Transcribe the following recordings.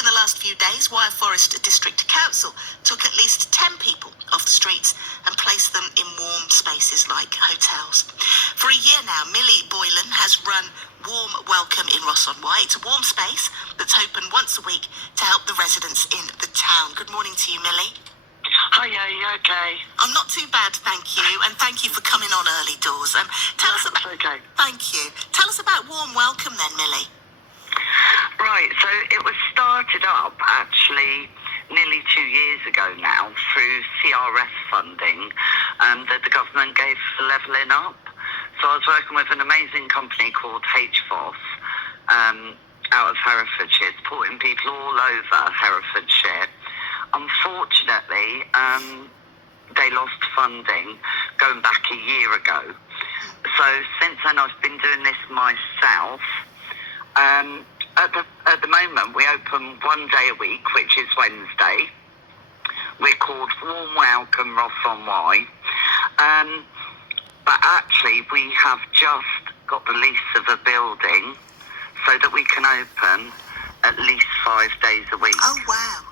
in the last few days, Wyre Forest District Council took at least 10 people off the streets and placed them in warm spaces like hotels. For a year now, Millie Boylan has run Warm Welcome in Ross-on-Wye. It's a warm space that's open once a week to help the residents in the town. Good morning to you, Millie. Hiya, you okay? I'm not too bad, thank you, and thank you for coming on early doors. Tell us about. Okay. Thank you. Tell us about Warm Welcome then, Millie. Right, so it was started up actually nearly 2 years ago now through CRS funding that the government gave for levelling up. So I was working with an amazing company called HFOS out of Herefordshire, supporting people all over Herefordshire. Unfortunately, they lost funding going back a year ago. So since then I've been doing this myself. At the moment, we open 1 day a week, which is Wednesday. We're called Warm Welcome Ross-on-Wye. But actually, we have just got the lease of a building so that we can open at least 5 days a week. Oh, wow.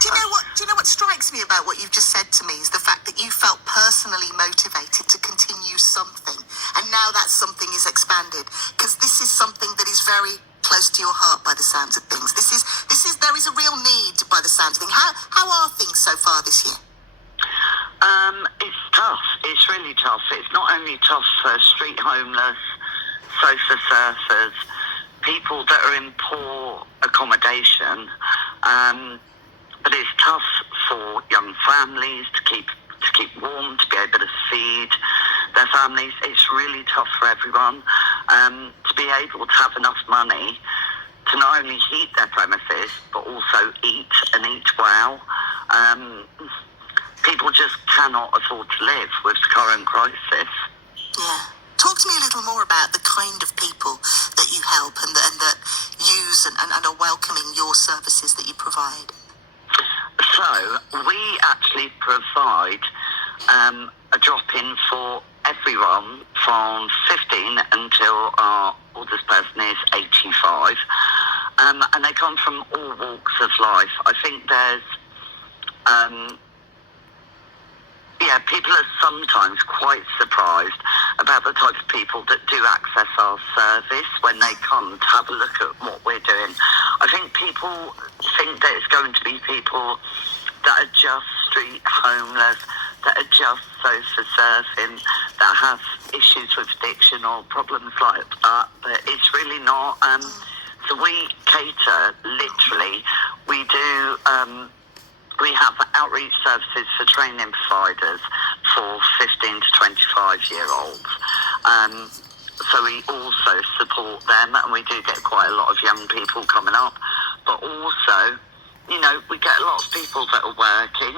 Do you know what strikes me about what you've just said to me is the fact that you felt personally motivated to continue something, and now that something is expanded, because this is something that is very close to your heart by the sounds of things. There is a real need by the sounds of things. How are things so far this year? It's tough. It's really tough. It's not only tough for street homeless, sofa surfers, people that are in poor accommodation, but it's tough for young families to keep warm, to be able to feed their families. It's really tough for everyone to be able to have enough money to not only heat their premises, but also eat and eat well. People just cannot afford to live with the current crisis. Yeah. Talk to me a little more about the kind of people that you help and that use and are welcoming your services that you provide. So we actually provide a drop-in for everyone from 15 until our oldest person is 85. And they come from all walks of life. I think there's... people are sometimes quite surprised about the type of people that do access our service when they come to have a look at what we're doing. I think people think that it's going to be people that are just street homeless, that are just sofa surfing, that have issues with addiction or problems like that, but it's really not. So we cater, literally, we have outreach services for training providers for 15 to 25-year-olds. So we also support them, and we do get quite a lot of young people coming up. But also, we get a lot of people that are working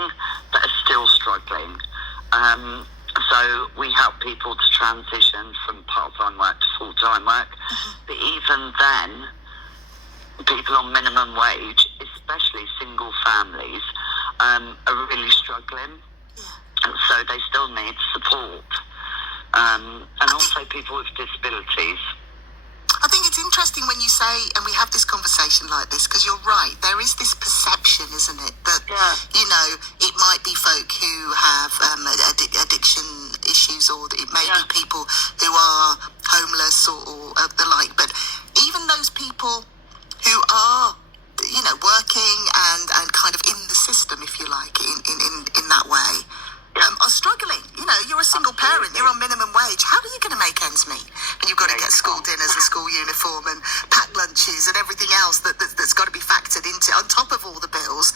that are still struggling. So we help people to transition from part-time work to full-time work. But even then, people on minimum wage, especially single families, are really struggling. And so they still need support. And also people with disabilities. I think it's interesting when you say, and we have this conversation like this, because you're right, there is this perception, isn't it, that, it might be folk who have addiction issues, or it may be people who are homeless or the like, but even those people who are, working and kind of in the system, if you like, in that way, are struggling. You're a single parent, you're on minimum wage. How are you going to make ends meet? And you've got to get school dinners and school uniform and pack lunches and everything else that's got to be factored into, on top of all the bills.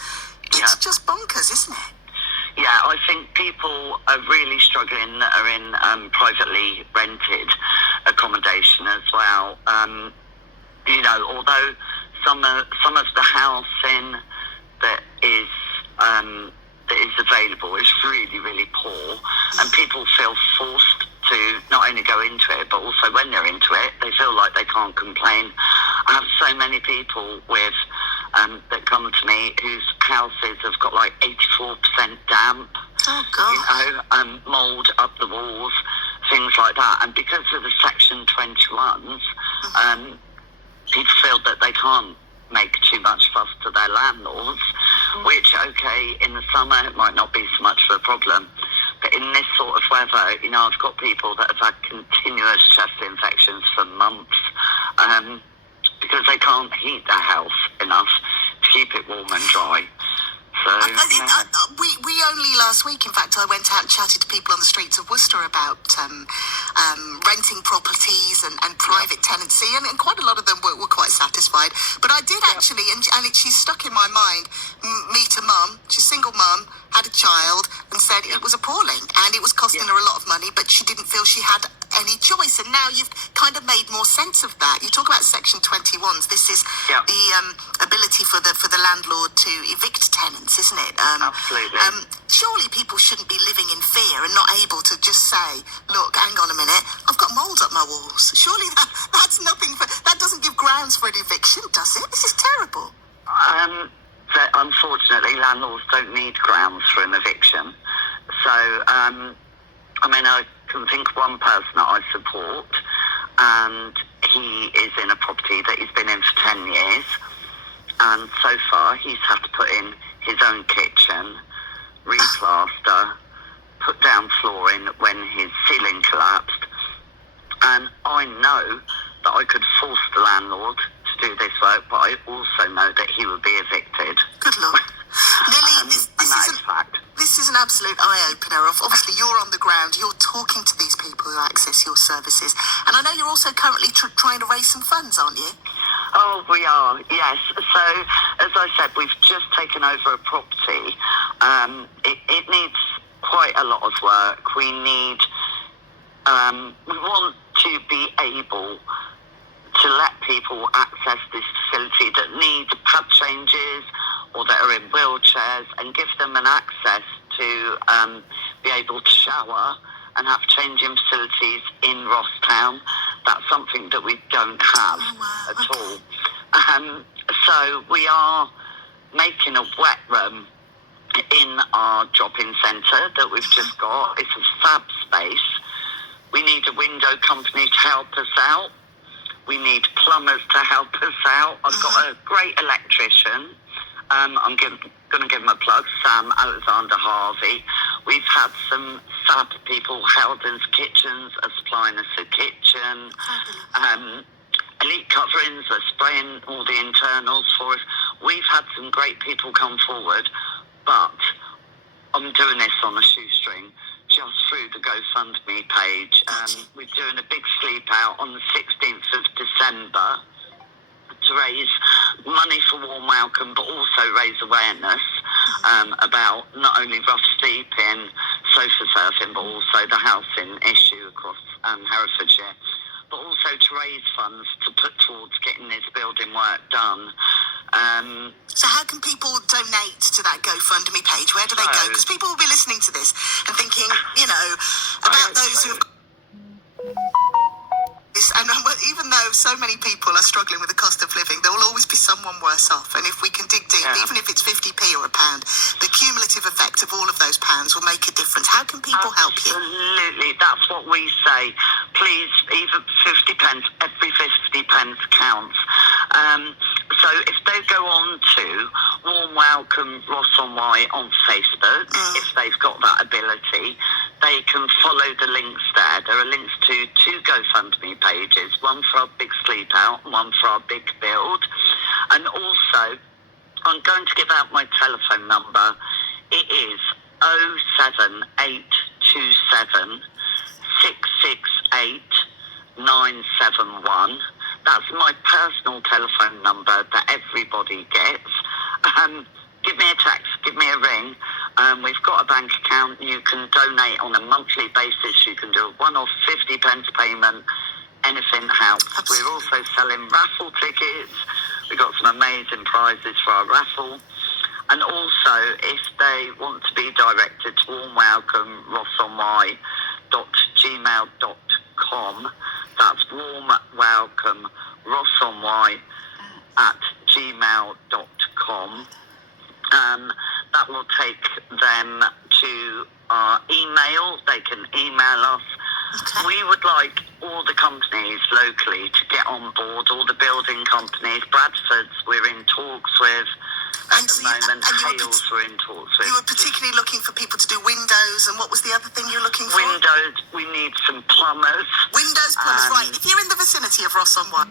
It's just bonkers, isn't it? Yeah, I think people are really struggling that are in privately rented accommodation as well. Although some of the housing that is available is really, really poor, and people feel forced to not only go into it, but also when they're into it, they feel like they can't complain. I have so many people with that come to me whose houses have got like 84% damp. Oh God! Mould up the walls, things like that, and because of the Section 21s, people feel that they can't make too much fuss their landlords, which, okay, in the summer it might not be so much of a problem. But in this sort of weather, you know, I've got people that have had continuous chest infections for months because they can't heat their house enough to keep it warm and dry. So, we only last week, in fact, I went out and chatted to people on the streets of Worcester about renting properties and private tenancy, and quite a lot of them were quite satisfied. But I did actually, and she's stuck in my mind, meet a mum, she's a single mum, had a child, and said it was appalling, and it was costing her a lot of money, but she didn't feel she had any choice. And now you've kind of made more sense of that. You talk about Section 21s. This is the ability for the landlord to evict tenants, isn't it? Absolutely. Surely people shouldn't be living in fear and not able to just say, look, hang on a minute, I've got mould up my walls. Surely that's nothing that doesn't give grounds for an eviction, does it? This is terrible. Unfortunately, landlords don't need grounds for an eviction. So, I mean, I can think of one person that I support, and he is in a property that he's been in for 10 years, and so far he's had to put in his own kitchen, replaster, put down flooring when his ceiling collapsed, and I know that I could force the landlord to do this work, but I also know that he would be evicted. Good Lord. Lily, this is an absolute eye-opener. Obviously, you're on the ground, you're talking to these people who access your services, and I know you're also currently trying to raise some funds, aren't you? Oh, we are, yes. So, as I said, we've just taken over a property. It needs quite a lot of work. We want to be able to let people access this facility that need pad changes or that are in wheelchairs, and give them an access to be able to shower and have changing facilities in Rosstown. That's something that we don't have at all. So we are making a wet room in our drop-in centre that we've just got. It's a fab space. We need a window company to help us out. We need plumbers to help us out. I've got a great electrician. I'm going to give him a plug, Sam Alexander Harvey. We've had some fab people. Heldon's Kitchens are supplying us a kitchen. Elite Coverings are spraying all the internals for us. We've had some great people come forward, but I'm doing this on a shoestring, just through the GoFundMe page. We're doing a big sleep out on the 16th of December to raise money for Warm Welcome, but also raise awareness about not only rough sleeping, sofa surfing, but also the housing issue across Herefordshire, but also to raise funds to put towards getting this building work done. So how can people donate to that GoFundMe page? Where do they go? Because people will be listening to this and thinking, you know, about those who have... And even though so many people are struggling with the cost of living, there will always be someone worse off. And if we can dig deep, even if it's 50p or a pound, the cumulative effect of all of those pounds will make a difference. How can people help you? Absolutely, that's what we say. Please, even 50 pence, every 50 pence counts. So if they go on to Warm Welcome Ross-on-Wye on Facebook, if they've got that ability, they can follow the links there. There are links to 2 GoFundMe pages, one for our big sleep out and one for our big build. And also, I'm going to give out my telephone number. It is 07827 668 971. That's my personal telephone number that everybody gets. Give me a text, give me a ring. We've got a bank account. You can donate on a monthly basis. You can do a one-off 50 pence payment. Anything helps. We're also selling raffle tickets. We've got some amazing prizes for our raffle. And also, if they want to be directed to Warm Welcome rossonwye.gmail.com, that's Warm Welcome Rossonwye @gmail.com. That will take them to our email. They can email us. Okay. We would like all the companies locally to get on board, all the building companies. Bradford's we're in talks with. at the moment, Hales we're in talks with. You were particularly looking for people to do windows, and what was the other thing you were looking for? Windows, we need some plumbers. Windows, plumbers, right. If you're in the vicinity of Ross on Wye,